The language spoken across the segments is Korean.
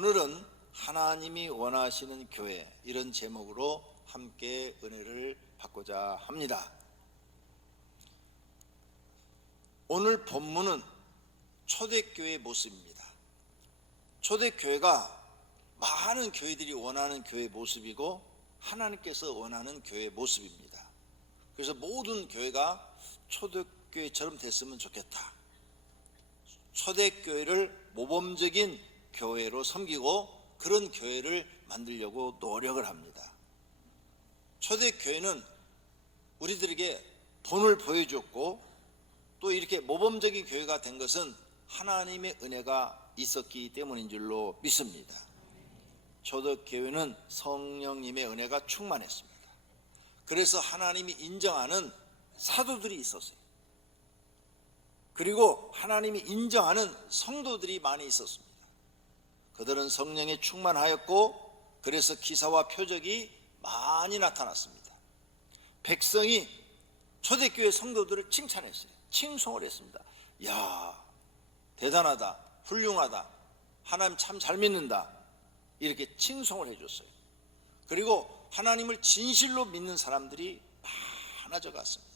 오늘은 하나님이 원하시는 교회, 이런 제목으로 함께 은혜를 받고자 합니다. 오늘 본문은 초대교회의 모습입니다. 초대교회가 많은 교회들이 원하는 교회의 모습이고 하나님께서 원하는 교회의 모습입니다. 그래서 모든 교회가 초대교회처럼 됐으면 좋겠다. 초대교회를 모범적인 교회로 섬기고 그런 교회를 만들려고 노력을 합니다. 초대교회는 우리들에게 본을 보여줬고 또 이렇게 모범적인 교회가 된 것은 하나님의 은혜가 있었기 때문인 줄로 믿습니다. 초대교회는 성령님의 은혜가 충만했습니다. 그래서 하나님이 인정하는 사도들이 있었어요. 그리고 하나님이 인정하는 성도들이 많이 있었습니다. 그들은 성령에 충만하였고 그래서 기사와 표적이 많이 나타났습니다. 백성이 초대교회 성도들을 칭찬했어요. 칭송을 했습니다. 야, 대단하다, 훌륭하다, 하나님 참 잘 믿는다, 이렇게 칭송을 해줬어요. 그리고 하나님을 진실로 믿는 사람들이 많아져 갔습니다.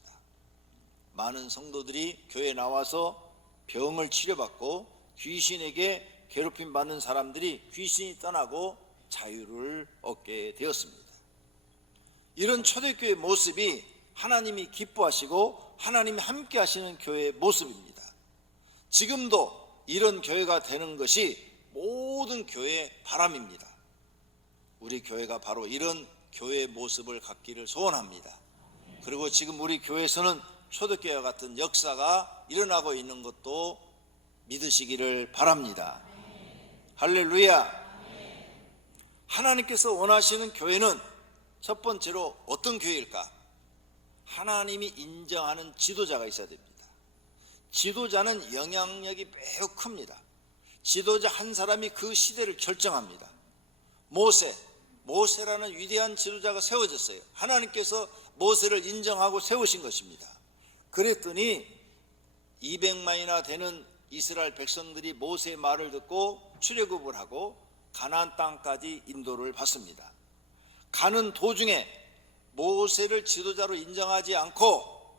많은 성도들이 교회에 나와서 병을 치료받고 귀신에게 괴롭힘 받는 사람들이 귀신이 떠나고 자유를 얻게 되었습니다. 이런 초대교회의 모습이 하나님이 기뻐하시고 하나님이 함께 하시는 교회의 모습입니다. 지금도 이런 교회가 되는 것이 모든 교회의 바람입니다. 우리 교회가 바로 이런 교회의 모습을 갖기를 소원합니다. 그리고 지금 우리 교회에서는 초대교회와 같은 역사가 일어나고 있는 것도 믿으시기를 바랍니다. 할렐루야. 하나님께서 원하시는 교회는 첫 번째로 어떤 교회일까? 하나님이 인정하는 지도자가 있어야 됩니다. 지도자는 영향력이 매우 큽니다. 지도자 한 사람이 그 시대를 결정합니다. 모세라는 위대한 지도자가 세워졌어요. 하나님께서 모세를 인정하고 세우신 것입니다. 그랬더니 200만이나 되는 이스라엘 백성들이 모세의 말을 듣고 출애굽을 하고 가나안 땅까지 인도를 받습니다. 가는 도중에 모세를 지도자로 인정하지 않고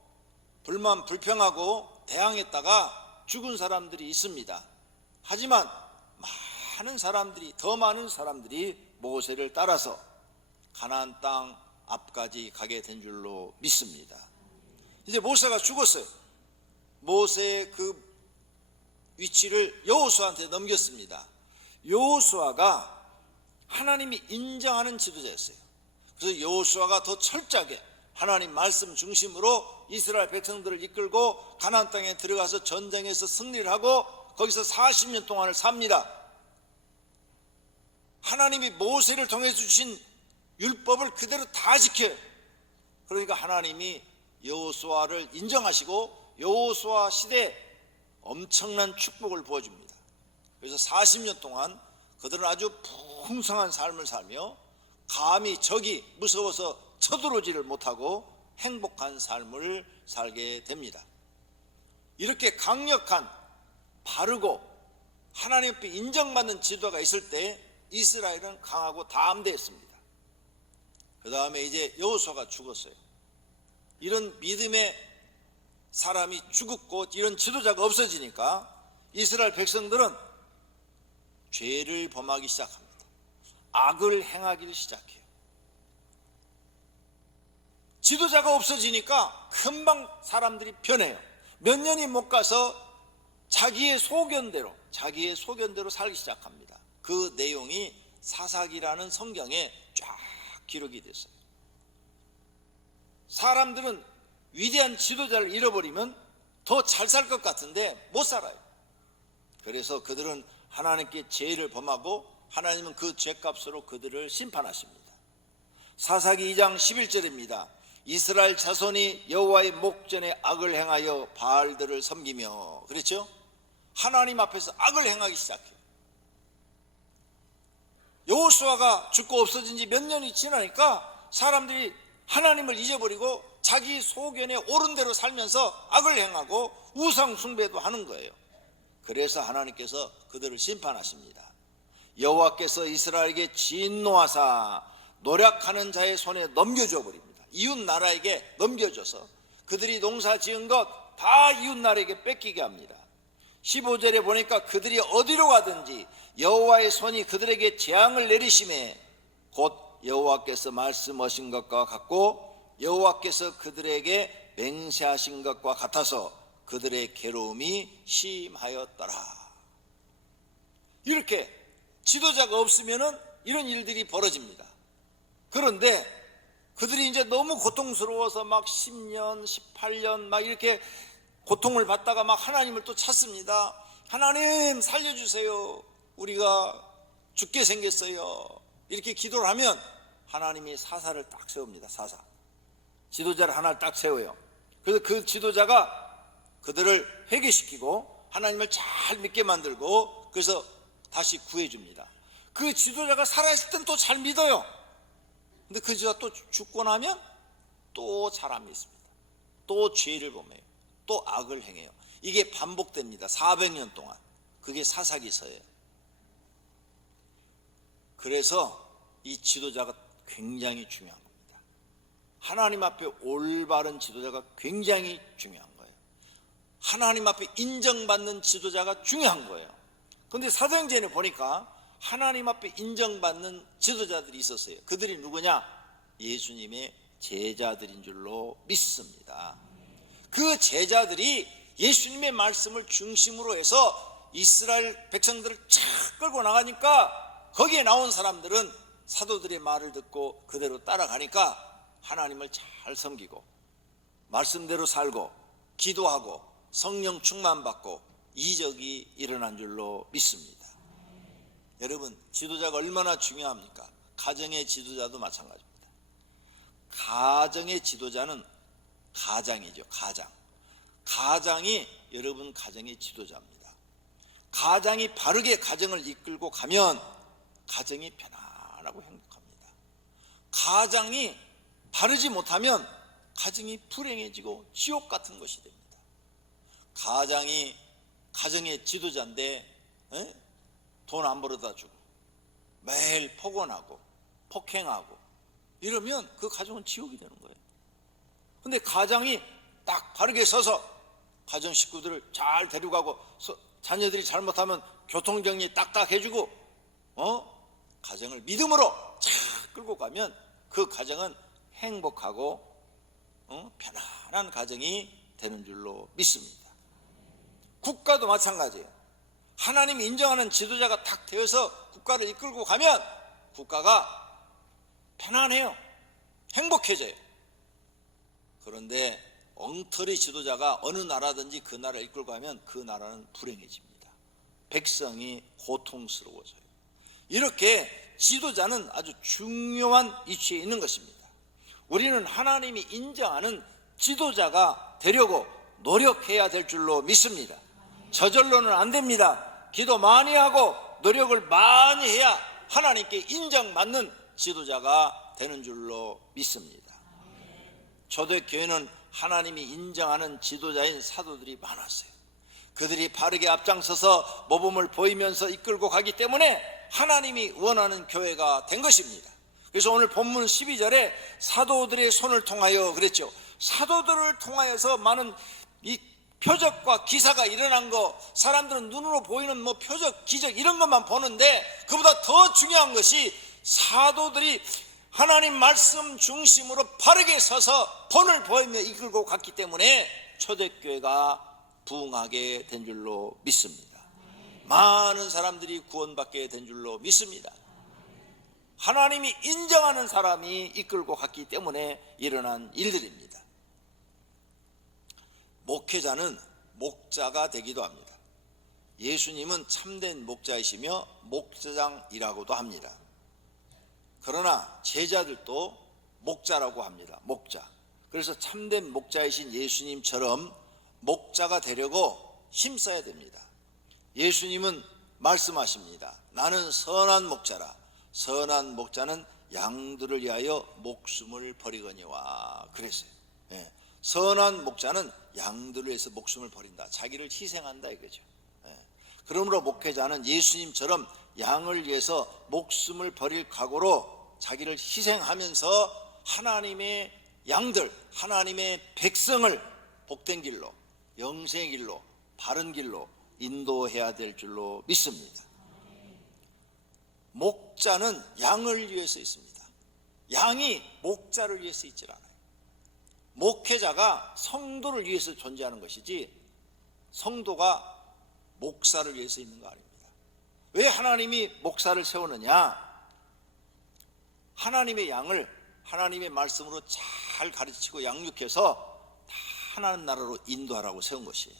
불평하고 대항했다가 죽은 사람들이 있습니다. 하지만 더 많은 사람들이 모세를 따라서 가나안 땅 앞까지 가게 된 줄로 믿습니다. 이제 모세가 죽었어요. 모세의 그 위치를 여호수아한테 넘겼습니다. 여호수아가 하나님이 인정하는 지도자였어요. 그래서 여호수아가 더 철저하게 하나님 말씀 중심으로 이스라엘 백성들을 이끌고 가나안 땅에 들어가서 전쟁에서 승리를 하고 거기서 40년 동안을 삽니다. 하나님이 모세를 통해 주신 율법을 그대로 다 지켜요. 그러니까 하나님이 여호수아를 인정하시고 여호수아 시대에 엄청난 축복을 부어줍니다. 그래서 40년 동안 그들은 아주 풍성한 삶을 살며 감히 적이 무서워서 쳐들어오지를 못하고 행복한 삶을 살게 됩니다. 이렇게 강력한, 바르고 하나님 앞에 인정받는 지도가 있을 때 이스라엘은 강하고 담대했습니다. 그 다음에 이제 여호수아가 죽었어요. 이런 믿음의 사람이 죽었고 이런 지도자가 없어지니까 이스라엘 백성들은 죄를 범하기 시작합니다. 악을 행하기를 시작해요. 지도자가 없어지니까 금방 사람들이 변해요. 몇 년이 못 가서 자기의 소견대로 살기 시작합니다. 그 내용이 사사기라는 성경에 쫙 기록이 됐어요. 사람들은 위대한 지도자를 잃어버리면 더 잘 살 것 같은데 못 살아요. 그래서 그들은 하나님께 죄를 범하고 하나님은 그 죄값으로 그들을 심판하십니다. 사사기 2장 11절입니다. 이스라엘 자손이 여호와의 목전에 악을 행하여 바알들을 섬기며, 그렇죠? 하나님 앞에서 악을 행하기 시작해요. 여호수아가 죽고 없어진 지 몇 년이 지나니까 사람들이 하나님을 잊어버리고 자기 소견에 옳은 대로 살면서 악을 행하고 우상 숭배도 하는 거예요. 그래서 하나님께서 그들을 심판하십니다. 여호와께서 이스라엘에게 진노하사 노략하는 자의 손에 넘겨줘 버립니다. 이웃 나라에게 넘겨줘서 그들이 농사 지은 것 다 이웃 나라에게 뺏기게 합니다. 15절에 보니까 그들이 어디로 가든지 여호와의 손이 그들에게 재앙을 내리심에 곧 여호와께서 말씀하신 것과 같고 여호와께서 그들에게 맹세하신 것과 같아서 그들의 괴로움이 심하였더라. 이렇게 지도자가 없으면은 이런 일들이 벌어집니다. 그런데 그들이 이제 너무 고통스러워서 막 10년, 18년 막 이렇게 고통을 받다가 막 하나님을 또 찾습니다. 하나님 살려주세요. 우리가 죽게 생겼어요. 이렇게 기도를 하면 하나님이 사사를 딱 세웁니다. 사사. 지도자를 하나를 딱 세워요. 그래서 그 지도자가 그들을 회개시키고 하나님을 잘 믿게 만들고 그래서 다시 구해줍니다. 그 지도자가 살아있을 땐 또 잘 믿어요. 근데 그 지도자가 또 죽고 나면 또 잘 안 믿습니다. 또 죄를 범해요. 또 악을 행해요. 이게 반복됩니다. 400년 동안. 그게 사사기서예요. 그래서 이 지도자가 굉장히 중요한 겁니다. 하나님 앞에 올바른 지도자가 굉장히 중요한 거예요. 하나님 앞에 인정받는 지도자가 중요한 거예요. 그런데 사도행전에 보니까 하나님 앞에 인정받는 지도자들이 있었어요. 그들이 누구냐? 예수님의 제자들인 줄로 믿습니다. 그 제자들이 예수님의 말씀을 중심으로 해서 이스라엘 백성들을 착 끌고 나가니까 거기에 나온 사람들은 사도들의 말을 듣고 그대로 따라가니까 하나님을 잘 섬기고 말씀대로 살고 기도하고 성령 충만받고 이적이 일어난 줄로 믿습니다. 여러분, 지도자가 얼마나 중요합니까? 가정의 지도자도 마찬가지입니다. 가정의 지도자는 가장이죠. 가장이 여러분 가정의 지도자입니다. 가장이 바르게 가정을 이끌고 가면 가정이 편안하고 행복합니다. 가장이 바르지 못하면 가정이 불행해지고 지옥 같은 것이 됩니다. 가장이 가정의 지도자인데 돈 안 벌어다 주고 매일 폭언하고 폭행하고 이러면 그 가정은 지옥이 되는 거예요. 근데 가장이 딱 바르게 서서 가정 식구들을 잘 데려가고 자녀들이 잘못하면 교통정리 딱딱 해주고 가정을 믿음으로 잘 끌고 가면 그 가정은 행복하고 편안한 가정이 되는 줄로 믿습니다. 국가도 마찬가지예요. 하나님이 인정하는 지도자가 딱 되어서 국가를 이끌고 가면 국가가 편안해요. 행복해져요. 그런데 엉터리 지도자가 어느 나라든지 그 나라를 이끌고 가면 그 나라는 불행해집니다. 백성이 고통스러워져요. 이렇게 지도자는 아주 중요한 위치에 있는 것입니다. 우리는 하나님이 인정하는 지도자가 되려고 노력해야 될 줄로 믿습니다. 저절로는 안 됩니다. 기도 많이 하고 노력을 많이 해야 하나님께 인정받는 지도자가 되는 줄로 믿습니다. 초대교회는 하나님이 인정하는 지도자인 사도들이 많았어요. 그들이 바르게 앞장서서 모범을 보이면서 이끌고 가기 때문에 하나님이 원하는 교회가 된 것입니다. 그래서 오늘 본문 12절에 사도들의 손을 통하여 그랬죠. 사도들을 통하여서 많은 이 표적과 기사가 일어난 거, 사람들은 눈으로 보이는 뭐 표적, 기적 이런 것만 보는데 그보다 더 중요한 것이 사도들이 하나님 말씀 중심으로 바르게 서서 본을 보이며 이끌고 갔기 때문에 초대교회가 부흥하게 된 줄로 믿습니다. 많은 사람들이 구원받게 된 줄로 믿습니다. 하나님이 인정하는 사람이 이끌고 갔기 때문에 일어난 일들입니다. 목회자는 목자가 되기도 합니다. 예수님은 참된 목자이시며 목자장이라고도 합니다. 그러나 제자들도 목자라고 합니다. 목자. 그래서 참된 목자이신 예수님처럼 목자가 되려고 힘써야 됩니다. 예수님은 말씀하십니다. 나는 선한 목자라. 선한 목자는 양들을 위하여 목숨을 버리거니와 그랬어요. 선한 목자는 양들을 위해서 목숨을 버린다. 자기를 희생한다 이거죠. 그러므로 목회자는 예수님처럼 양을 위해서 목숨을 버릴 각오로 자기를 희생하면서 하나님의 양들, 하나님의 백성을 복된 길로, 영생의 길로, 바른 길로 인도해야 될 줄로 믿습니다. 목자는 양을 위해서 있습니다. 양이 목자를 위해서 있질 않아요. 목회자가 성도를 위해서 존재하는 것이지 성도가 목사를 위해서 있는 거 아닙니다. 왜 하나님이 목사를 세우느냐? 하나님의 양을 하나님의 말씀으로 잘 가르치고 양육해서 다 하나님 나라로 인도하라고 세운 것이에요.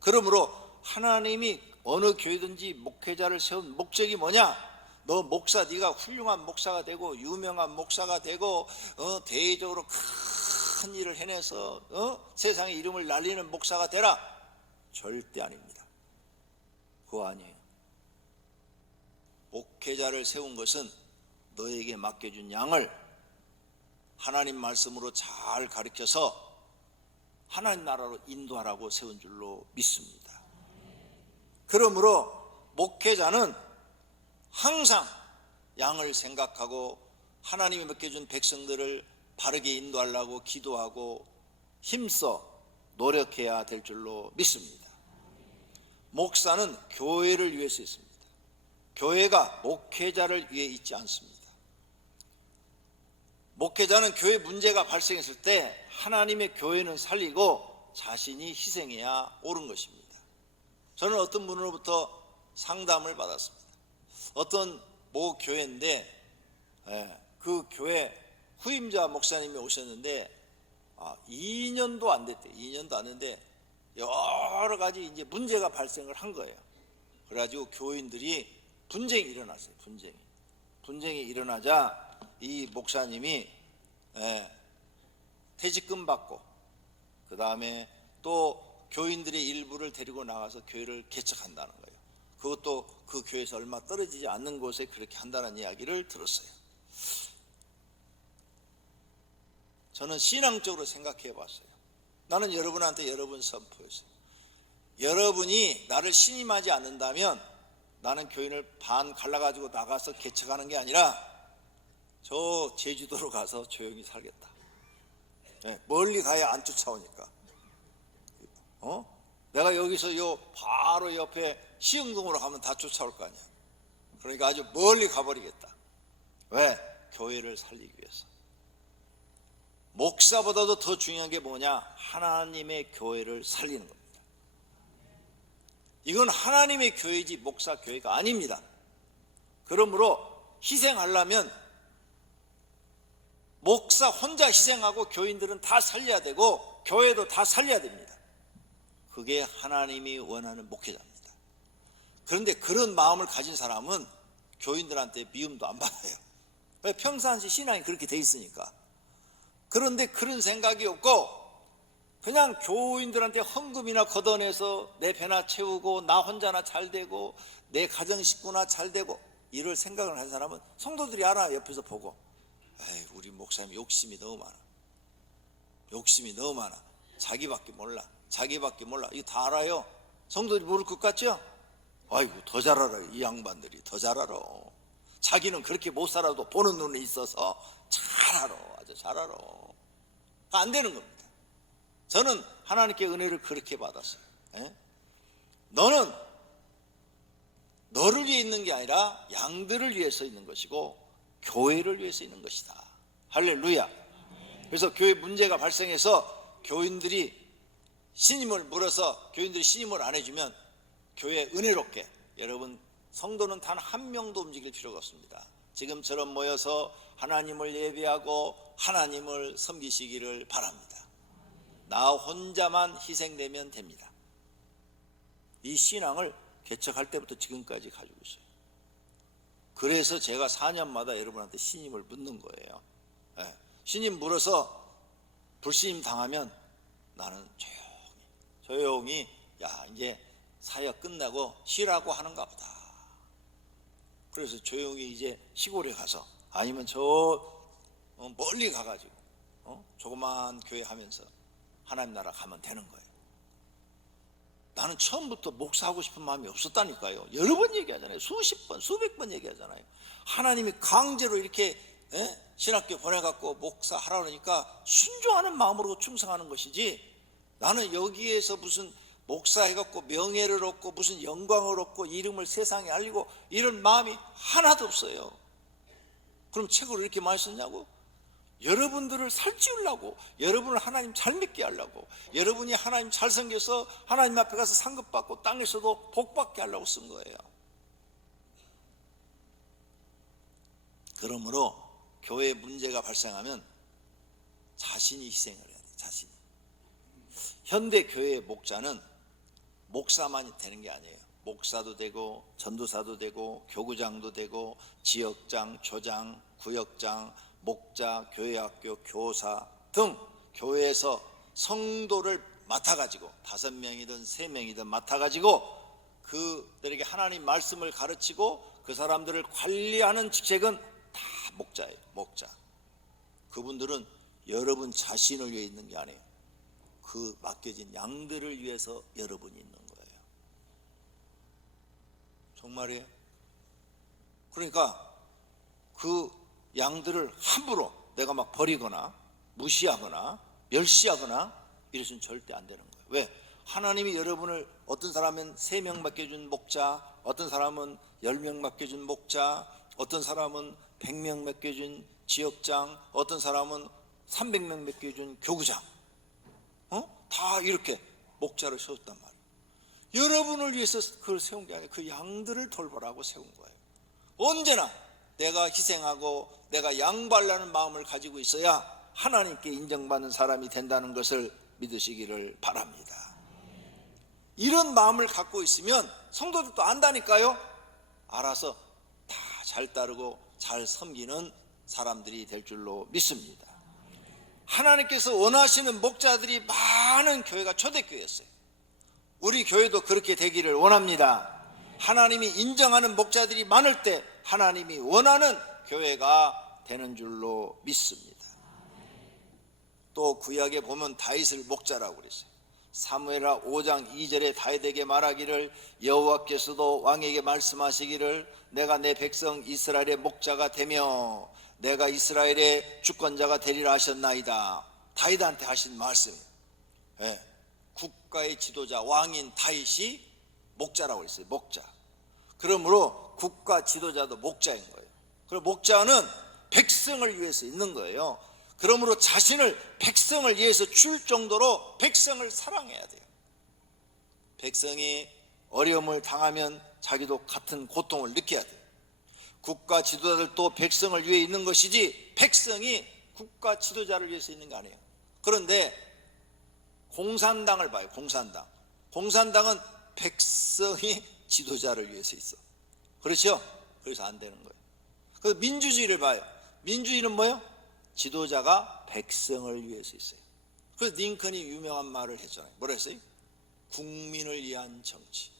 그러므로 하나님이 어느 교회든지 목회자를 세운 목적이 뭐냐? 너 목사, 네가 훌륭한 목사가 되고 유명한 목사가 되고 대외적으로 큰 일을 해내서 세상의 이름을 날리는 목사가 되라. 절대 아닙니다. 그거 아니에요. 목회자를 세운 것은 너에게 맡겨준 양을 하나님 말씀으로 잘 가르쳐서 하나님 나라로 인도하라고 세운 줄로 믿습니다. 그러므로 목회자는 항상 양을 생각하고 하나님이 맡겨준 백성들을 바르게 인도하려고 기도하고 힘써 노력해야 될 줄로 믿습니다. 목사는 교회를 위해서 있습니다. 교회가 목회자를 위해 있지 않습니다. 목회자는 교회 문제가 발생했을 때 하나님의 교회는 살리고 자신이 희생해야 옳은 것입니다. 저는 어떤 분으로부터 상담을 받았습니다. 어떤 모 교회인데 그 교회 후임자 목사님이 오셨는데 2년도 안 됐대요. 2년도 안 됐는데 여러 가지 이제 문제가 발생을 한 거예요. 그래가지고 교인들이 분쟁이 일어났어요. 분쟁이 일어나자 이 목사님이 퇴직금 받고 그 다음에 또 교인들의 일부를 데리고 나가서 교회를 개척한다는 거예요. 그것도 그 교회에서 얼마 떨어지지 않는 곳에 그렇게 한다는 이야기를 들었어요. 저는 신앙적으로 생각해 봤어요. 나는 여러분한테 여러분 선포했어요. 여러분이 나를 신임하지 않는다면 나는 교인을 반 갈라가지고 나가서 개척하는 게 아니라 저 제주도로 가서 조용히 살겠다. 멀리 가야 안 쫓아오니까. 내가 여기서 바로 옆에 시흥동으로 가면 다 쫓아올 거 아니야. 그러니까 아주 멀리 가버리겠다. 왜? 교회를 살리기 위해서. 목사보다도 더 중요한 게 뭐냐? 하나님의 교회를 살리는 겁니다. 이건 하나님의 교회지 목사 교회가 아닙니다. 그러므로 희생하려면 목사 혼자 희생하고 교인들은 다 살려야 되고 교회도 다 살려야 됩니다. 그게 하나님이 원하는 목회자입니다. 그런데 그런 마음을 가진 사람은 교인들한테 미움도 안 받아요. 왜? 평상시 신앙이 그렇게 돼 있으니까. 그런데 그런 생각이 없고 그냥 교인들한테 헌금이나 걷어내서 내 배나 채우고 나 혼자나 잘 되고 내 가정 식구나 잘 되고 이럴 생각을 한 사람은 성도들이 알아. 옆에서 보고 에이, 우리 목사님 욕심이 너무 많아. 자기밖에 몰라. 이거 다 알아요. 성도들이 모를 것 같죠? 아이고 더 잘 알아요. 이 양반들이 더 잘 알아. 자기는 그렇게 못 살아도 보는 눈이 있어서 잘 알아. 아주 잘 알아. 안 되는 겁니다. 저는 하나님께 은혜를 그렇게 받았어요. 너는 너를 위해 있는 게 아니라 양들을 위해서 있는 것이고 교회를 위해서 있는 것이다. 할렐루야. 그래서 교회 문제가 발생해서 교인들이 신임을 물어서 교인들이 신임을 안 해주면 교회 은혜롭게 여러분 성도는 단 한 명도 움직일 필요가 없습니다. 지금처럼 모여서 하나님을 예배하고 하나님을 섬기시기를 바랍니다. 나 혼자만 희생되면 됩니다. 이 신앙을 개척할 때부터 지금까지 가지고 있어요. 그래서 제가 4년마다 여러분한테 신임을 묻는 거예요. 신임 물어서 불신임 당하면 나는 조용히 야 이제 사역 끝나고 쉬라고 하는가 보다. 그래서 조용히 이제 시골에 가서 아니면 저 멀리 가가지고 조그만 교회 하면서 하나님 나라 가면 되는 거예요. 나는 처음부터 목사하고 싶은 마음이 없었다니까요. 여러 번 얘기하잖아요. 수십 번, 수백 번 얘기하잖아요. 하나님이 강제로 이렇게 신학교 보내갖고 목사하라 그러니까 순종하는 마음으로 충성하는 것이지, 나는 여기에서 무슨 목사해갖고 명예를 얻고 무슨 영광을 얻고 이름을 세상에 알리고 이런 마음이 하나도 없어요. 그럼 책을 이렇게 많이 썼냐고? 여러분들을 살찌우려고, 여러분을 하나님 잘 믿게 하려고, 여러분이 하나님 잘 섬겨서 하나님 앞에 가서 상급 받고 땅에서도 복 받게 하려고 쓴 거예요. 그러므로 교회에 문제가 발생하면 자신이 희생을 해야 돼. 자신이. 현대 교회의 목자는 목사만이 되는 게 아니에요. 목사도 되고 전도사도 되고 교구장도 되고 지역장, 조장, 구역장, 목자, 교회학교 교사 등 교회에서 성도를 맡아가지고 5명이든 3명이든 맡아가지고 그들에게 하나님 말씀을 가르치고 그 사람들을 관리하는 직책은 다 목자예요. 목자. 그분들은 여러분 자신을 위해 있는 게 아니에요. 그 맡겨진 양들을 위해서 여러분이 있는 거예요. 정말이에요. 그러니까 그 양들을 함부로 내가 막 버리거나 무시하거나 멸시하거나 이러시면 절대 안 되는 거예요. 왜? 하나님이 여러분을, 어떤 사람은 3명 맡겨준 목자, 어떤 사람은 10명 맡겨준 목자, 어떤 사람은 100명 맡겨준 지역장, 어떤 사람은 300명 맡겨준 교구장, 다 이렇게 목자를 세웠단 말이에요. 여러분을 위해서 그걸 세운 게 아니라 그 양들을 돌보라고 세운 거예요. 언제나 내가 희생하고 내가 양보하려는 마음을 가지고 있어야 하나님께 인정받는 사람이 된다는 것을 믿으시기를 바랍니다. 이런 마음을 갖고 있으면 성도들도 안다니까요. 알아서 다 잘 따르고 잘 섬기는 사람들이 될 줄로 믿습니다. 하나님께서 원하시는 목자들이 많은 교회가 초대교회였어요. 우리 교회도 그렇게 되기를 원합니다. 하나님이 인정하는 목자들이 많을 때 하나님이 원하는 교회가 되는 줄로 믿습니다. 또 구약에 보면 다윗을 목자라고 그랬어요. 사무엘하 5장 2절에 다윗에게 말하기를, 여호와께서도 왕에게 말씀하시기를, 내가 내 백성 이스라엘의 목자가 되며 내가 이스라엘의 주권자가 되리라 하셨나이다. 다윗한테 하신 말씀. 국가의 지도자 왕인 다윗이 목자라고 했어요. 목자. 그러므로 국가 지도자도 목자인 거예요. 그리고 목자는 백성을 위해서 있는 거예요. 그러므로 자신을 백성을 위해서 줄 정도로 백성을 사랑해야 돼요. 백성이 어려움을 당하면 자기도 같은 고통을 느껴야 돼요. 국가 지도자들도 백성을 위해 있는 것이지 백성이 국가 지도자를 위해서 있는 거 아니에요. 그런데 공산당을 봐요. 공산당은 백성이 지도자를 위해서 있어. 그렇죠? 그래서 안 되는 거예요. 그래서 민주주의를 봐요. 민주주의는 뭐예요? 지도자가 백성을 위해서 있어요. 그래서 링컨이 유명한 말을 했잖아요. 뭐라 했어요? 국민을 위한 정치.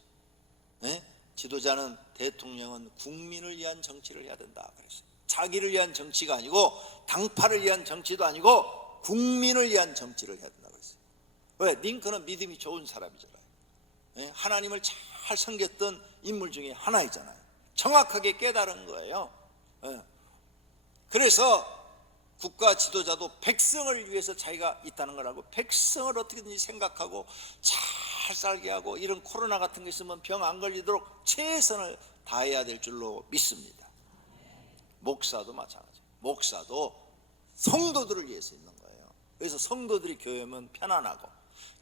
지도자는, 대통령은 국민을 위한 정치를 해야 된다 그랬어요. 자기를 위한 정치가 아니고 당파를 위한 정치도 아니고 국민을 위한 정치를 해야 된다 그랬어요. 왜? 링컨은 믿음이 좋은 사람이잖아요. 하나님을 잘 섬겼던 인물 중에 하나이잖아요. 정확하게 깨달은 거예요. 그래서 국가 지도자도 백성을 위해서 자기가 있다는 걸 알고 백성을 어떻게든지 생각하고 잘 살게 하고, 이런 코로나 같은 거 있으면 병 안 걸리도록 최선을 다해야 될 줄로 믿습니다. 목사도 마찬가지예요. 목사도 성도들을 위해서 있는 거예요. 그래서 성도들이 교회 오면 편안하고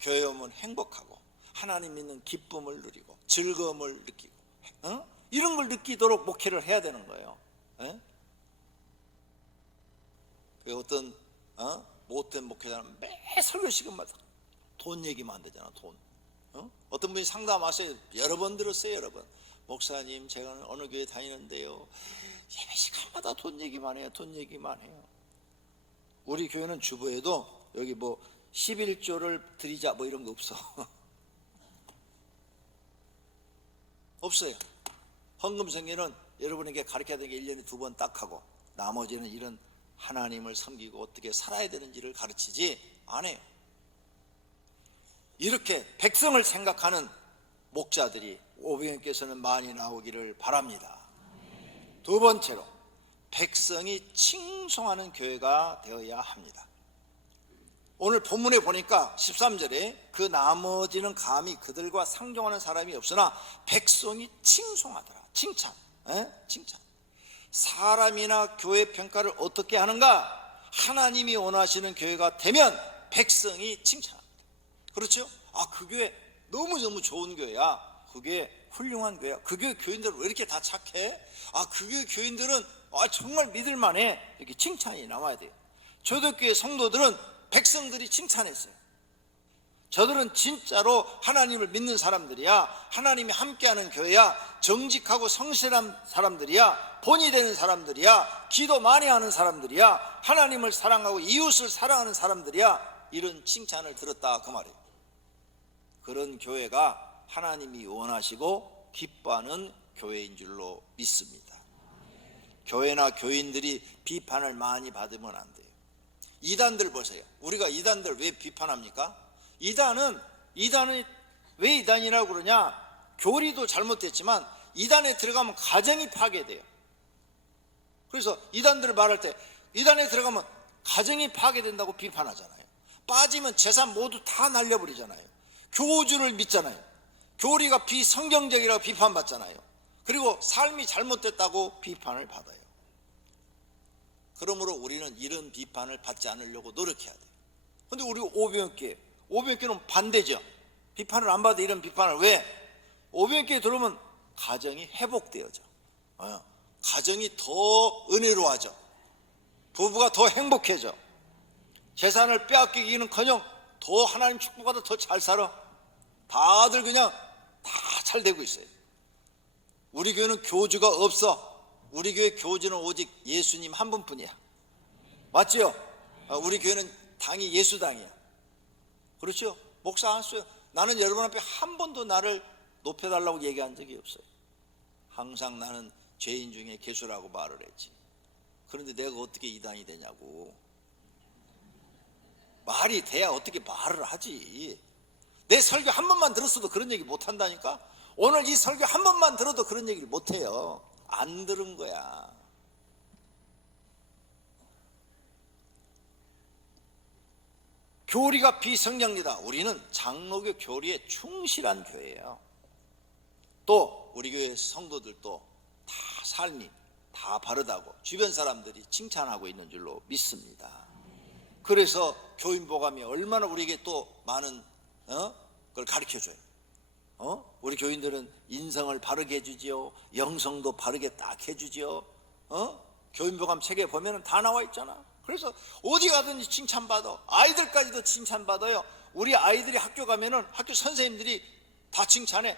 교회 오면 행복하고 하나님 믿는 기쁨을 누리고 즐거움을 느끼고 이런 걸 느끼도록 목회를 해야 되는 거예요. 어떤 못된 목회자는 매 설교 시간마다 돈 얘기만 안 되잖아. 돈. 어떤 분이 상담하세요. 여러 번 들었어요. 여러 번. 목사님, 제가 어느 교회 다니는데요, 예배 시간마다 돈 얘기만 해요. 돈 얘기만 해요. 우리 교회는 주보에도 여기 뭐 11조를 드리자 뭐 이런 거 없어. 없어요. 헌금성회는 여러분에게 가르쳐야 되는 게 1년에 2번 딱 하고, 나머지는 이런 하나님을 섬기고 어떻게 살아야 되는지를 가르치지 안 해요. 이렇게 백성을 생각하는 목자들이 500명께서는 많이 나오기를 바랍니다. 두 번째로 백성이 칭송하는 교회가 되어야 합니다. 오늘 본문에 보니까 13절에 그 나머지는 감히 그들과 상종하는 사람이 없으나 백성이 칭송하더라. 칭찬. 칭찬. 사람이나 교회 평가를 어떻게 하는가? 하나님이 원하시는 교회가 되면 백성이 칭찬합니다. 그렇죠? 그 교회 너무너무 좋은 교회야. 그 교회 훌륭한 교회야. 그 교회 교인들은 왜 이렇게 다 착해? 그 교회 교인들은 정말 믿을만해. 이렇게 칭찬이 나와야 돼요. 초대교회 성도들은 백성들이 칭찬했어요. 저들은 진짜로 하나님을 믿는 사람들이야. 하나님이 함께하는 교회야. 정직하고 성실한 사람들이야. 본이 되는 사람들이야. 기도 많이 하는 사람들이야. 하나님을 사랑하고 이웃을 사랑하는 사람들이야. 이런 칭찬을 들었다 그 말이에요. 그런 교회가 하나님이 원하시고 기뻐하는 교회인 줄로 믿습니다. 교회나 교인들이 비판을 많이 받으면 안 돼요. 이단들 보세요. 우리가 이단들 왜 비판합니까? 이단은 왜 이단이라고 그러냐? 교리도 잘못됐지만 이단에 들어가면 가정이 파괴돼요. 그래서 이단들을 말할 때 이단에 들어가면 가정이 파괴된다고 비판하잖아요. 빠지면 재산 모두 다 날려버리잖아요. 교주를 믿잖아요. 교리가 비성경적이라고 비판받잖아요. 그리고 삶이 잘못됐다고 비판을 받아요. 그러므로 우리는 이런 비판을 받지 않으려고 노력해야 돼요. 근데 우리 오병교는 반대죠. 비판을 안 받아. 이런 비판을 왜? 오병교에 들어오면 가정이 회복되어져. 가정이 더 은혜로워져. 부부가 더 행복해져. 재산을 빼앗기기는커녕 더 하나님 축복받아 더 잘 살아. 다들 그냥 다 잘 되고 있어요. 우리 교회는 교주가 없어. 우리 교회 교주는 오직 예수님 한 분뿐이야. 맞지요? 우리 교회는 당이 예수당이야. 그렇죠? 목사 안 써요. 나는 여러분 앞에 한 번도 나를 높여달라고 얘기한 적이 없어요. 항상 나는 죄인 중에 개수라고 말을 했지. 그런데 내가 어떻게 이단이 되냐고. 말이 돼야 어떻게 말을 하지. 내 설교 한 번만 들었어도 그런 얘기 못 한다니까. 오늘 이 설교 한 번만 들어도 그런 얘기를 못 해요. 안 들은 거야. 교리가 비성경이다. 우리는 장로교 교리에 충실한 교회예요. 또 우리 교회 성도들도 다 삶이 다 바르다고 주변 사람들이 칭찬하고 있는 줄로 믿습니다. 그래서 교인보감이 얼마나 우리에게 또 많은 걸 가르쳐줘요. 우리 교인들은 인성을 바르게 해주지요. 영성도 바르게 딱 해주지요. 교인보감 책에 보면 다 나와 있잖아. 그래서 어디 가든지 칭찬받아. 아이들까지도 칭찬받아요. 우리 아이들이 학교 가면은 학교 선생님들이 다 칭찬해.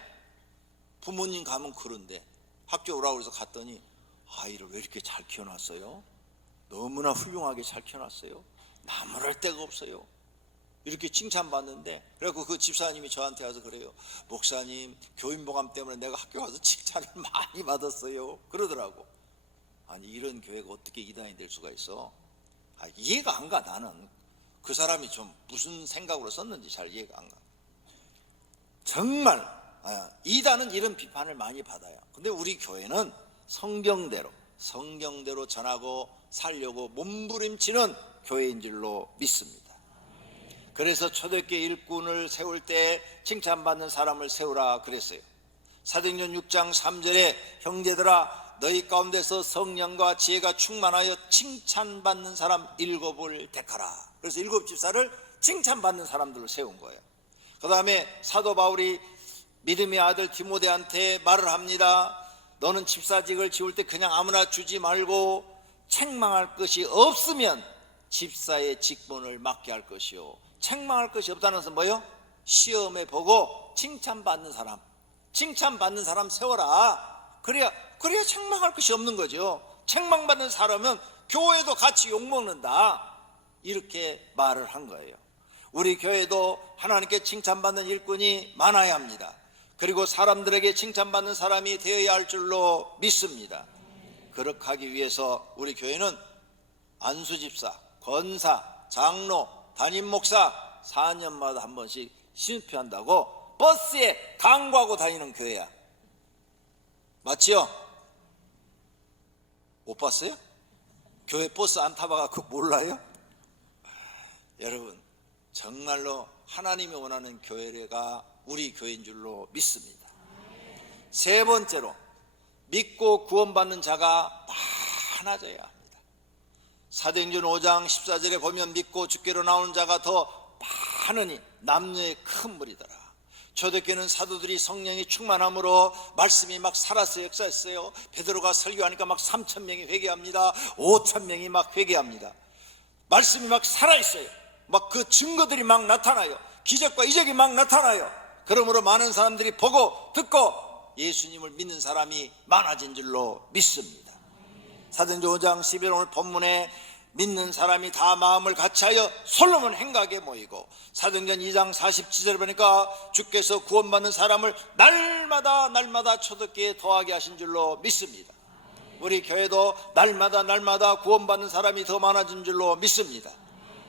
부모님 가면 그런데 학교 오라고 해서 갔더니 아이를 왜 이렇게 잘 키워놨어요? 너무나 훌륭하게 잘 키워놨어요. 나무랄 데가 없어요. 이렇게 칭찬받는데, 그래서 그 집사님이 저한테 와서 그래요. 목사님, 교인보감 때문에 내가 학교 가서 칭찬을 많이 받았어요. 그러더라고. 아니, 이런 교회가 어떻게 이단이 될 수가 있어? 이해가 안 가. 나는 그 사람이 좀 무슨 생각으로 썼는지 잘 이해가 안 가. 정말 이단은 이런 비판을 많이 받아요. 근데 우리 교회는 성경대로 전하고 살려고 몸부림치는 교회인 줄로 믿습니다. 그래서 초대교회 일꾼을 세울 때 칭찬받는 사람을 세우라 그랬어요. 사도행전 6장 3절에 형제들아 너희 가운데서 성령과 지혜가 충만하여 칭찬받는 사람 7을 택하라. 그래서 7 집사를 칭찬받는 사람들을 세운 거예요. 그 다음에 사도 바울이 믿음의 아들 디모데한테 말을 합니다. 너는 집사직을 지울 때 그냥 아무나 주지 말고 책망할 것이 없으면 집사의 직분을 맡게 할 것이요. 책망할 것이 없다는 것은 뭐예요? 시험에 보고 칭찬받는 사람 세워라. 그래야 책망할 것이 없는 거죠. 책망받는 사람은 교회도 같이 욕먹는다. 이렇게 말을 한 거예요. 우리 교회도 하나님께 칭찬받는 일꾼이 많아야 합니다. 그리고 사람들에게 칭찬받는 사람이 되어야 할 줄로 믿습니다. 그렇게 하기 위해서 우리 교회는 안수집사, 권사, 장로, 담임목사 4년마다 한 번씩 신입회한다고 버스에 강구하고 다니는 교회야. 맞지요? 못 봤어요? 교회 버스 안 타봐갖고 몰라요? 여러분, 정말로 하나님이 원하는 교회가 우리 교회인 줄로 믿습니다. 세 번째로, 믿고 구원받는 자가 많아져야 합니다. 사도행전 5장 14절에 보면 믿고 주께로 나오는 자가 더 많으니 남녀의 큰 무리더라. 초대교회는 사도들이 성령이 충만함으로 말씀이 막 살아서 역사했어요. 베드로가 설교하니까 막 3,000명이 회개합니다. 5,000명이 막 회개합니다. 말씀이 막 살아있어요. 막 그 증거들이 막 나타나요. 기적과 이적이 막 나타나요. 그러므로 많은 사람들이 보고 듣고 예수님을 믿는 사람이 많아진 줄로 믿습니다. 사도행전 5장 11절 오늘 본문에 믿는 사람이 다 마음을 같이하여 솔로몬 행각에 모이고, 사도행전 2장 47절에 보니까 주께서 구원받는 사람을 날마다 초대교회에 더하게 하신 줄로 믿습니다. 우리 교회도 날마다 구원받는 사람이 더 많아진 줄로 믿습니다.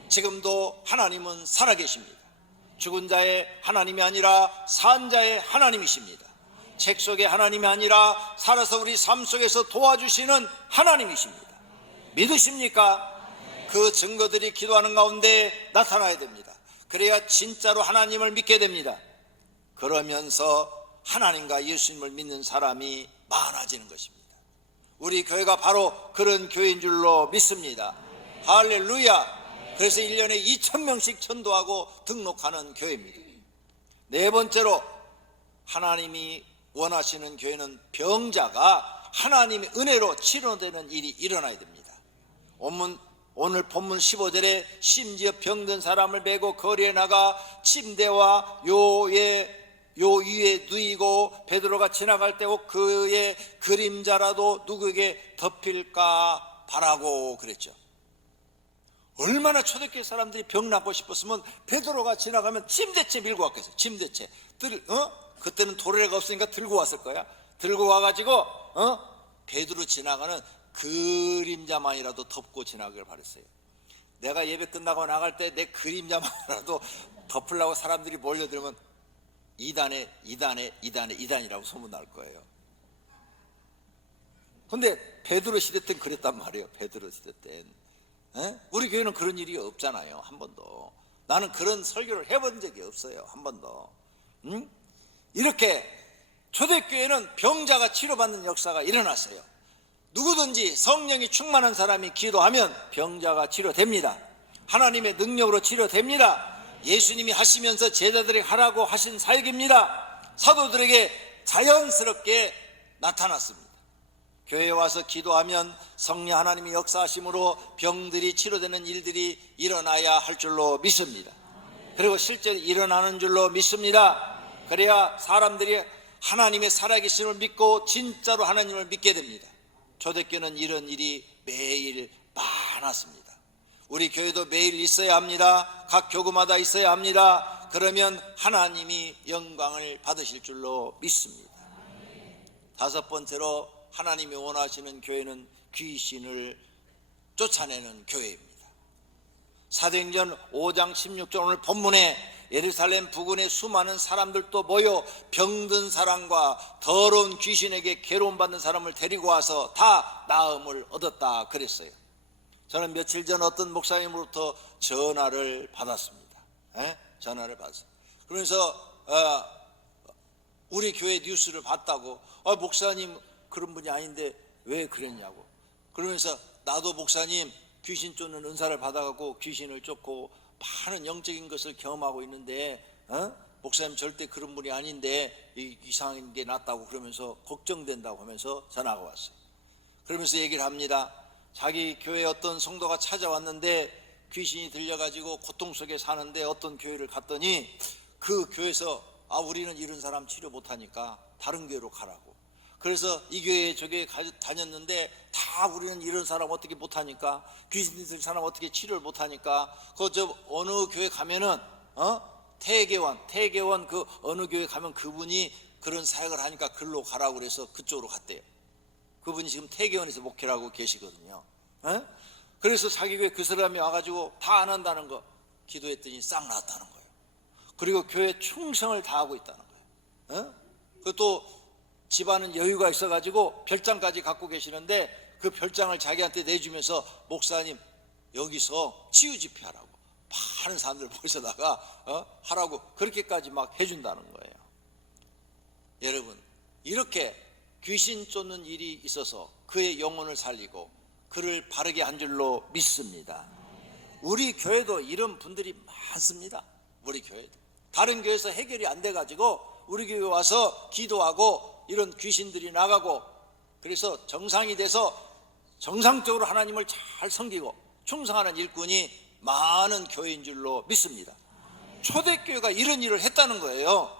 지금도 하나님은 살아계십니다. 죽은 자의 하나님이 아니라 산 자의 하나님이십니다. 책 속의 하나님이 아니라 살아서 우리 삶 속에서 도와주시는 하나님이십니다. 믿으십니까? 그 증거들이 기도하는 가운데 나타나야 됩니다. 그래야 진짜로 하나님을 믿게 됩니다. 그러면서 하나님과 예수님을 믿는 사람이 많아지는 것입니다. 우리 교회가 바로 그런 교회인 줄로 믿습니다. 할렐루야. 그래서 1년에 2,000명씩 전도하고 등록하는 교회입니다. 네 번째로, 하나님이 원하시는 교회는 병자가 하나님의 은혜로 치료되는 일이 일어나야 됩니다. 오늘 본문 15절에 심지어 병든 사람을 메고 거리에 나가 침대와 요 위에 누이고 베드로가 지나갈 때 그의 그림자라도 누구에게 덮일까 바라고 그랬죠. 얼마나 초대교회 사람들이 병 낫고 싶었으면 베드로가 지나가면 침대채 밀고 왔겠어요. 침대채. 그때는 도래가 없으니까 들고 왔을 거야. 들고 와가지고 베드로 지나가는 그림자만이라도 덮고 지나가길 바랬어요. 내가 예배 끝나고 나갈 때 내 그림자만이라도 덮으려고 사람들이 몰려들면 이단이라고 소문날 거예요. 근데 베드로 시대 땐 그랬단 말이에요. 베드로 시대 땐. 우리 교회는 그런 일이 없잖아요. 한 번도. 나는 그런 설교를 해본 적이 없어요. 한 번도. 이렇게 초대교회는 병자가 치료받는 역사가 일어났어요. 누구든지 성령이 충만한 사람이 기도하면 병자가 치료됩니다. 하나님의 능력으로 치료됩니다. 예수님이 하시면서 제자들에게 하라고 하신 사역입니다. 사도들에게 자연스럽게 나타났습니다. 교회에 와서 기도하면 성령 하나님이 역사하심으로 병들이 치료되는 일들이 일어나야 할 줄로 믿습니다. 그리고 실제로 일어나는 줄로 믿습니다. 그래야 사람들이 하나님의 살아계심을 믿고 진짜로 하나님을 믿게 됩니다. 초대교회는 이런 일이 매일 많았습니다. 우리 교회도 매일 있어야 합니다. 각 교구마다 있어야 합니다. 그러면 하나님이 영광을 받으실 줄로 믿습니다. 다섯 번째로, 하나님이 원하시는 교회는 귀신을 쫓아내는 교회입니다. 사도행전 5장 16절 오늘 본문에 예루살렘 부근에 수많은 사람들도 모여 병든 사람과 더러운 귀신에게 괴로움받는 사람을 데리고 와서 다 나음을 얻었다 그랬어요. 저는 며칠 전 어떤 목사님으로부터 전화를 받았습니다. 전화를 받았어요. 그러면서 우리 교회 뉴스를 봤다고, 목사님 그런 분이 아닌데 왜 그랬냐고. 그러면서 나도 목사님 귀신 쫓는 은사를 받아가고 귀신을 쫓고 많은 영적인 것을 경험하고 있는데 목사님 절대 그런 분이 아닌데 이상한 게 났다고 그러면서 걱정된다고 하면서 전화가 왔어요. 그러면서 얘기를 합니다. 자기 교회에 어떤 성도가 찾아왔는데 귀신이 들려가지고 고통 속에 사는데 어떤 교회를 갔더니 그 교회에서 우리는 이런 사람 치료 못하니까 다른 교회로 가라고. 그래서 이 교회 저 교회 다녔는데 다 우리는 이런 사람 어떻게 못하니까, 귀신 들 사람 어떻게 치료를 못하니까 어느 교회 가면은 태계원 그 어느 교회 가면 그분이 그런 사역을 하니까 글로 가라고 그래서 그쪽으로 갔대요. 그분이 지금 태계원에서 목회를 하고 계시거든요. 그래서 자기 교회 그 사람이 와가지고 다 안 한다는 거 기도했더니 싹 나았다는 거예요. 그리고 교회 충성을 다하고 있다는 거예요. 그것도 집안은 여유가 있어가지고 별장까지 갖고 계시는데 그 별장을 자기한테 내주면서 목사님 여기서 치유 집회 하라고, 많은 사람들 모셔다가 하라고 그렇게까지 막 해준다는 거예요. 여러분, 이렇게 귀신 쫓는 일이 있어서 그의 영혼을 살리고 그를 바르게 한 줄로 믿습니다. 우리 교회도 이런 분들이 많습니다. 우리 교회도 다른 교회에서 해결이 안 돼가지고 우리 교회 와서 기도하고 이런 귀신들이 나가고, 그래서 정상이 돼서 정상적으로 하나님을 잘 섬기고 충성하는 일꾼이 많은 교회인 줄로 믿습니다. 초대교회가 이런 일을 했다는 거예요.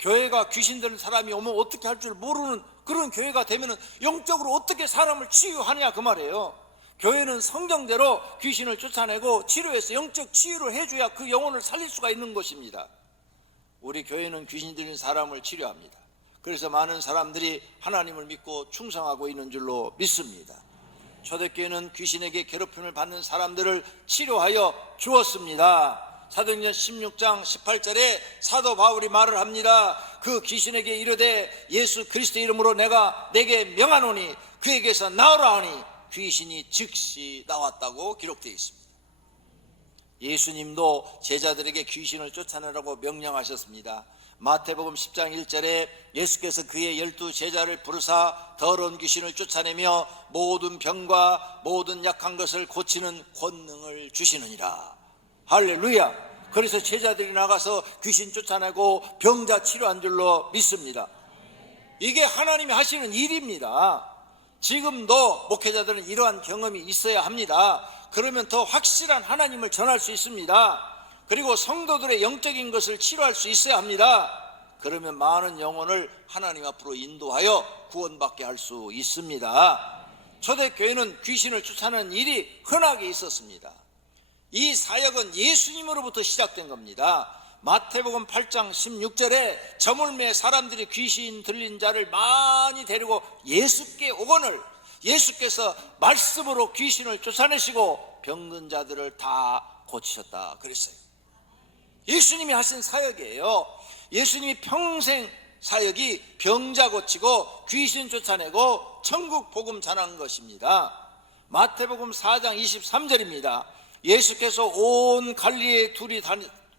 교회가 귀신 들린 사람이 오면 어떻게 할 줄 모르는 그런 교회가 되면 영적으로 어떻게 사람을 치유하냐 그 말이에요. 교회는 성경대로 귀신을 쫓아내고 치료해서 영적 치유를 해줘야 그 영혼을 살릴 수가 있는 것입니다. 우리 교회는 귀신 들린 사람을 치료합니다. 그래서 많은 사람들이 하나님을 믿고 충성하고 있는 줄로 믿습니다. 초대교회는 귀신에게 괴롭힘을 받는 사람들을 치료하여 주었습니다. 사도행전 16장 18절에 사도 바울이 말을 합니다. 그 귀신에게 이르되 예수 그리스도의 이름으로 내가 내게 명하노니 그에게서 나오라 하니 귀신이 즉시 나왔다고 기록되어 있습니다. 예수님도 제자들에게 귀신을 쫓아내라고 명령하셨습니다. 마태복음 10장 1절에 예수께서 그의 12 제자를 부르사 더러운 귀신을 쫓아내며 모든 병과 모든 약한 것을 고치는 권능을 주시느니라. 할렐루야. 그래서 제자들이 나가서 귀신 쫓아내고 병자 치료한 줄로 믿습니다. 이게 하나님이 하시는 일입니다. 지금도 목회자들은 이러한 경험이 있어야 합니다. 그러면 더 확실한 하나님을 전할 수 있습니다. 그리고 성도들의 영적인 것을 치료할 수 있어야 합니다. 그러면 많은 영혼을 하나님 앞으로 인도하여 구원받게 할 수 있습니다. 초대교회는 귀신을 쫓아내는 일이 흔하게 있었습니다. 이 사역은 예수님으로부터 시작된 겁니다. 마태복음 8장 16절에 저물매 사람들이 귀신 들린 자를 많이 데리고 예수께 오거늘 예수께서 말씀으로 귀신을 쫓아내시고 병든 자들을 다 고치셨다 그랬어요. 예수님이 하신 사역이에요. 예수님이 평생 사역이 병자 고치고 귀신 쫓아내고 천국 복음 전하는 것입니다. 마태복음 4장 23절입니다. 예수께서 온 갈릴리에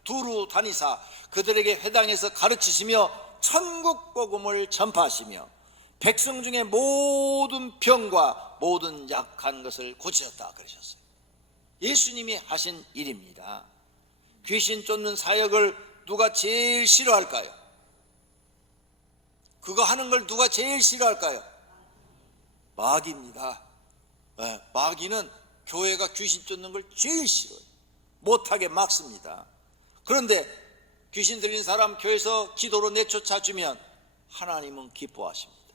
두루 다니사 그들에게 회당에서 가르치시며 천국 복음을 전파하시며 백성 중에 모든 병과 모든 약한 것을 고치셨다 그러셨어요. 예수님이 하신 일입니다. 귀신 쫓는 사역을 누가 제일 싫어할까요? 그거 하는 걸 누가 제일 싫어할까요? 마귀입니다. 마귀는 교회가 귀신 쫓는 걸 제일 싫어요. 못하게 막습니다. 그런데 귀신 들린 사람 교회에서 기도로 내쫓아 주면 하나님은 기뻐하십니다.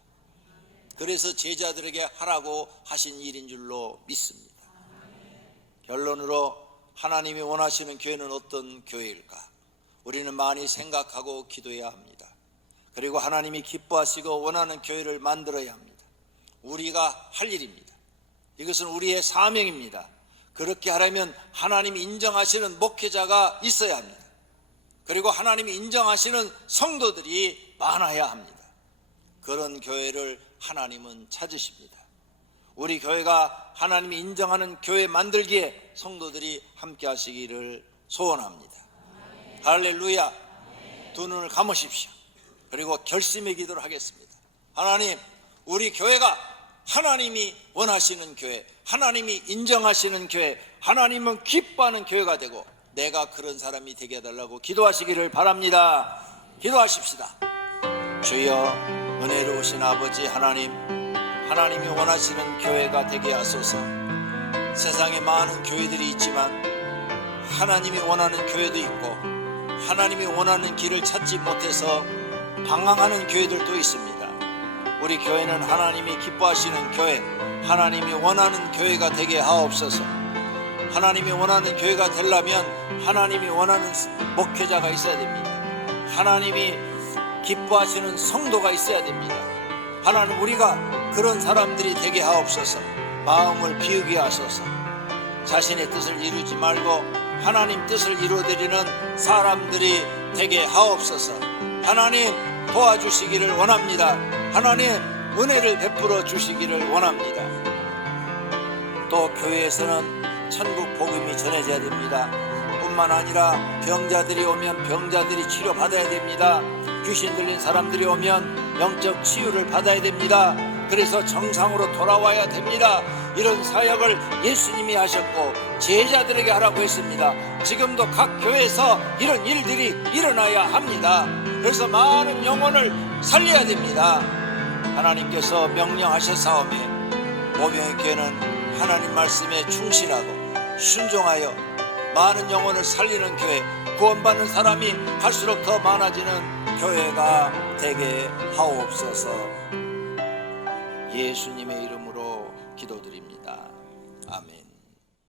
그래서 제자들에게 하라고 하신 일인 줄로 믿습니다. 결론으로 하나님이 원하시는 교회는 어떤 교회일까? 우리는 많이 생각하고 기도해야 합니다. 그리고 하나님이 기뻐하시고 원하는 교회를 만들어야 합니다. 우리가 할 일입니다. 이것은 우리의 사명입니다. 그렇게 하려면 하나님이 인정하시는 목회자가 있어야 합니다. 그리고 하나님이 인정하시는 성도들이 많아야 합니다. 그런 교회를 하나님은 찾으십니다. 우리 교회가 하나님이 인정하는 교회 만들기에 성도들이 함께 하시기를 소원합니다. 할렐루야. 두 눈을 감으십시오. 그리고 결심의 기도를 하겠습니다. 하나님, 우리 교회가 하나님이 원하시는 교회, 하나님이 인정하시는 교회, 하나님은 기뻐하는 교회가 되고 내가 그런 사람이 되게 해달라고 기도하시기를 바랍니다. 기도하십시다. 주여, 은혜로우신 아버지 하나님, 하나님이 원하시는 교회가 되게 하소서. 세상에 많은 교회들이 있지만 하나님이 원하는 교회도 있고 하나님이 원하는 길을 찾지 못해서 방황하는 교회들도 있습니다. 우리 교회는 하나님이 기뻐하시는 교회, 하나님이 원하는 교회가 되게 하옵소서. 하나님이 원하는 교회가 되려면 하나님이 원하는 목회자가 있어야 됩니다. 하나님이 기뻐하시는 성도가 있어야 됩니다. 하나님, 우리가 그런 사람들이 되게 하옵소서. 마음을 비우게 하소서. 자신의 뜻을 이루지 말고 하나님 뜻을 이루어드리는 사람들이 되게 하옵소서. 하나님 도와주시기를 원합니다. 하나님 은혜를 베풀어 주시기를 원합니다. 또 교회에서는 천국 복음이 전해져야 됩니다. 뿐만 아니라 병자들이 오면 병자들이 치료받아야 됩니다. 귀신 들린 사람들이 오면 영적 치유를 받아야 됩니다. 그래서 정상으로 돌아와야 됩니다. 이런 사역을 예수님이 하셨고 제자들에게 하라고 했습니다. 지금도 각 교회에서 이런 일들이 일어나야 합니다. 그래서 많은 영혼을 살려야 됩니다. 하나님께서 명령하셨사오매 오병이어 교회는 하나님 말씀에 충실하고 순종하여 많은 영혼을 살리는 교회, 구원받는 사람이 갈수록 더 많아지는 교회가 되게 하옵소서. 예수님의 이름